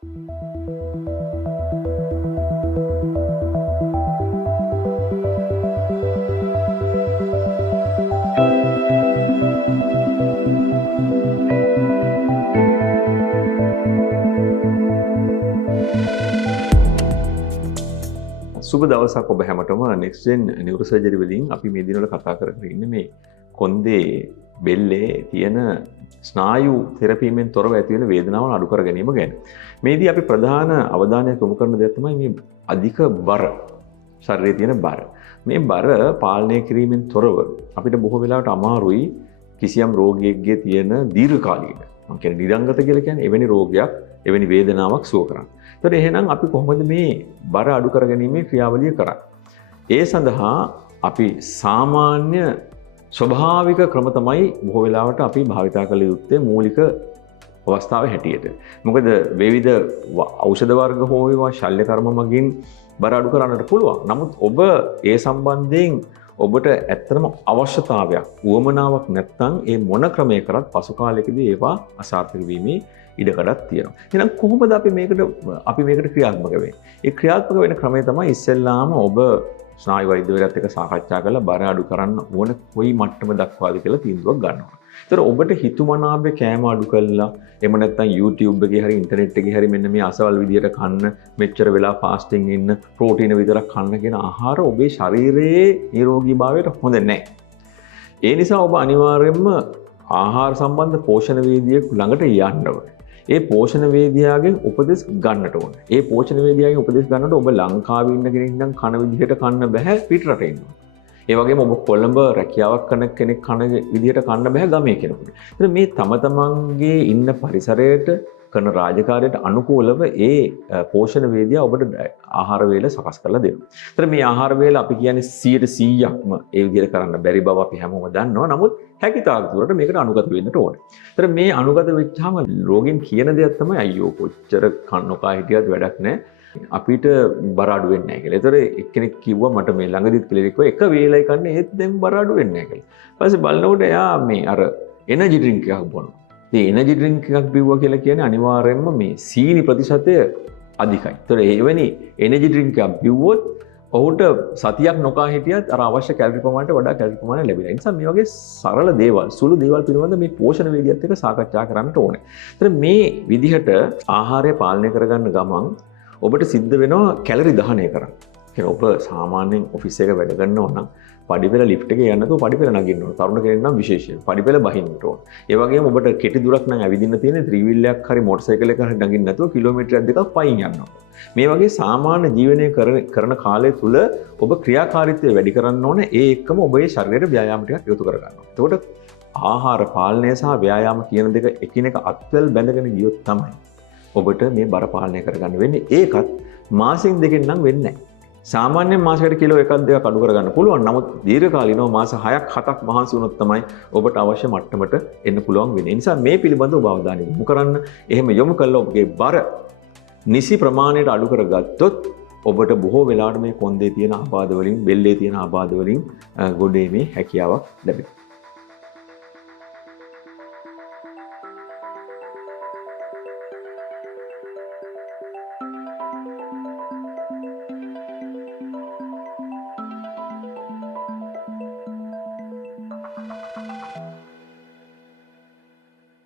සුබ දවසක් ඔබ හැමතෙම next gen neurosurgery වලින් අපි මේ දිනවල කතා කරගෙන ඉන්නේ මේ කොන්දේ බෙල්ලේ තියෙන ස්නායු තෙරපීමෙන් තොරව ඇති වෙන වේදනාවන් අඩු කර ගැනීම ගැන. මේදී අපි ප්‍රධාන අවධානයක් යොමු කරන දේ තමයි මේ අධික බර ශරීරයේ තියෙන බර. මේ බර පාලනය කිරීමෙන් තොරව අපිට බොහෝ වෙලාවට අමාරුයි කිසියම් රෝගියෙක්ගේ තියෙන දීර්ඝකාලීන මම කියන්නේ නිරංගත කියලා කියන්නේ එවැනි රෝගයක් එවැනි වේදනාවක් සුව කරන්න. ඒතර එහෙනම් අපි කොහොමද මේ බර අඩු කරගැනීමේ ක්‍රියාවලිය කරන්නේ? ඒ සඳහා අපි සාමාන්‍ය ස්වභාවික ක්‍රම තමයි බොහෝ වෙලාවට අපි භාවිතා කළ යුත්තේ මූලික අවස්ථාවේ හැටියට. මොකද විවිධ ඖෂධ වර්ග හෝ ඒවා ශල්‍ය කර්ම මගින් බර අඩු කරන්නට පුළුවන්. නමුත් ඔබ ඒ සම්බන්ධයෙන් ඔබට ඇත්තටම අවශ්‍යතාවයක් උවමනාවක් නැත්නම් ඒ මොන ක්‍රමයක කරත් පසු කාලයකදී ඒවා අසාර්ථක වීමේ ඉඩකඩක් තියෙනවා. එහෙනම් කොහොමද අපි මේකට ක්‍රියාත්මක වෙන්නේ? ඒ ක්‍රියාත්මක වෙන ක්‍රමය තමයි ඉස්සෙල්ලාම ඔබ ස්නායු වෛද්‍යවරයාත් එක්ක සාකච්ඡා කරලා බර අඩු කරන්න ඕන කොයි මට්ටම දක්වාද කියලා තීන්දුවක් ගන්නවා. ඒතර ඔබට හිතුමනාපේ කෑම අඩු කළා එහෙම නැත්නම් YouTube එකේ හරි ඉන්ටර්නෙට් එකේ හරි මෙන්න මේ අසවල් විදියට කන්න මෙච්චර වෙලා ෆාස්ටිං ඉන්න ප්‍රෝටීන විතරක් කන්න කියන ආහාර ඔබේ ශරීරයේ නිරෝගීභාවයට හොඳ නැහැ. ඒ නිසා ඔබ අනිවාර්යයෙන්ම ආහාර සම්බන්ධ පෝෂණ වේදිකයෙකු ළඟට යන්න ඕනේ. ඒ පෝෂණ වේදිකාගෙන් උපදෙස් ගන්නට ඕන. ඒ පෝෂණ වේදිකාගෙන් උපදෙස් ගන්නට ඔබ ලංකාවේ ඉන්න කෙනෙක් නම් කන විදිහට කන්න බෑ පිටරට ඉන්න. ඒ වගේම ඔබ කොළඹ රැකියාවක් කරන කෙනෙක් කන විදිහට කන්න බෑ ගමේ කෙනෙකුට. ඒත් මේ තම තමන්ගේ ඉන්න පරිසරයට කරන රාජකාරියට අනුකූලව ඒ පෝෂණ වේදිකා ඔබට ආහාර වේල සකස් කරලා දෙනවා. ඒත් මේ ආහාර වේල අපි කියන්නේ 100%ක්ම ඒ විදිහට කරන්න බැරි බව අපි හැමෝම දන්නවා. නමුත් හැකිතාක් දුරට මේකට අනුගත වෙන්නට ඕනේ. ඒතර මේ අනුගත වෙච්චාම රෝගීන් කියන දෙයක් තමයි අයියෝ කොච්චර කන්නකා හිටියත් වැඩක් නැහැ. අපිට බර අඩු වෙන්නේ නැහැ කියලා. ඒතර එක්කෙනෙක් කිව්වා මට මේ ළඟදිත් කියලා කිව්වා එක වේලයි කන්නේ ඒත් දැන් බර අඩු වෙන්නේ නැහැ කියලා. ඊපස්සේ බලනකොට එයා මේ අර එනර්ජි ඩ්‍රින්ක් එකක් බොනවා. ඉතින් එනර්ජි ඩ්‍රින්ක් එකක් බිව්වා කියලා කියන්නේ අනිවාර්යයෙන්ම මේ සීනි ප්‍රතිශතය අධිකයි. ඒතර එවැනි එනර්ජි ඩ්‍රින්ක් එකක් බිව්වොත් ඔහුට සතියක් නොකා හිටියත් අර අවශ්‍ය කැලරි ප්‍රමාණයට වඩා කැලරි ප්‍රමාණයක් ලැබෙනවා. ඒ නිසා මේ වගේ සරල දේවල්, සුළු දේවල් පිළිබඳ මේ පෝෂණ වේදිකයත් එක්ක සාකච්ඡා කරන්නට ඕනේ. ඒතර මේ විදිහට ආහාරය පාලනය කරගන්න ගමන් ඔබට සිද්ධ වෙනවා කැලරි දහනය කරන්න. කියන්නේ ඔබ සාමාන්‍යයෙන් ඔෆිස් එක වැඩ කරනවා නම් පඩිපෙළ ලිෆ්ට් එකේ යන්න නැතුව පඩිපෙළ නගින්න ඕන. තරුණ කෙනෙක් නම් විශේෂයෙන් පඩිපෙළ බහින්නට ඕන. ඒ වගේම ඔබට කෙටි දුරක් නම් ඇවිදින්න තියෙන ත්‍රිවිල්යක් හරි මොටර් සයිකල් එකක් හරි නගින්න නැතුව කිලෝමීටරයක් දෙකක් පයින් යන්න ඕන. මේ වගේ සාමාන්‍ය ජීවනය කරන කාලය තුල ඔබ ක්‍රියාකාරීත්වය වැඩි කරන්න ඕන. ඒ එක්කම ඔබේ ශරීරයට ව්‍යායාම ටිකක් යොදු කර ගන්න ඕන. එතකොට ආහාර පාලනය සහ ව්‍යායාම කියන දෙක එකිනෙක අත්වැල් බැඳගෙන ගියොත් තමයි ඔබට මේ බර පාලනය කරගන්න වෙන්නේ. ඒකත් මාසෙන් දෙකෙන් නම් වෙන්නේ නැහැ. සාමාන්‍යයෙන් මාසයකට කිලෝ එකක් දෙකක් අඩු කරගන්න පුළුවන්. නමුත් දීර්ඝකාලීනව මාස 6ක් 7ක් මහන්සි වුණොත් තමයි ඔබට අවශ්‍ය මට්ටමට එන්න පුළුවන් වෙන්නේ. ඒ නිසා මේ පිළිබඳව ඔබ අවධානය යොමු කරන්න. එහෙම යොමු කළා ඔබගේ බර නිසි ප්‍රමාණයට අඩු කරගත්තොත් ඔබට බොහෝ වෙලාවට මේ කොන්දේ තියෙන ආබාධ වලින්, බෙල්ලේ තියෙන ආබාධ වලින් ගොඩේීමේ හැකියාවක් ලැබෙනවා.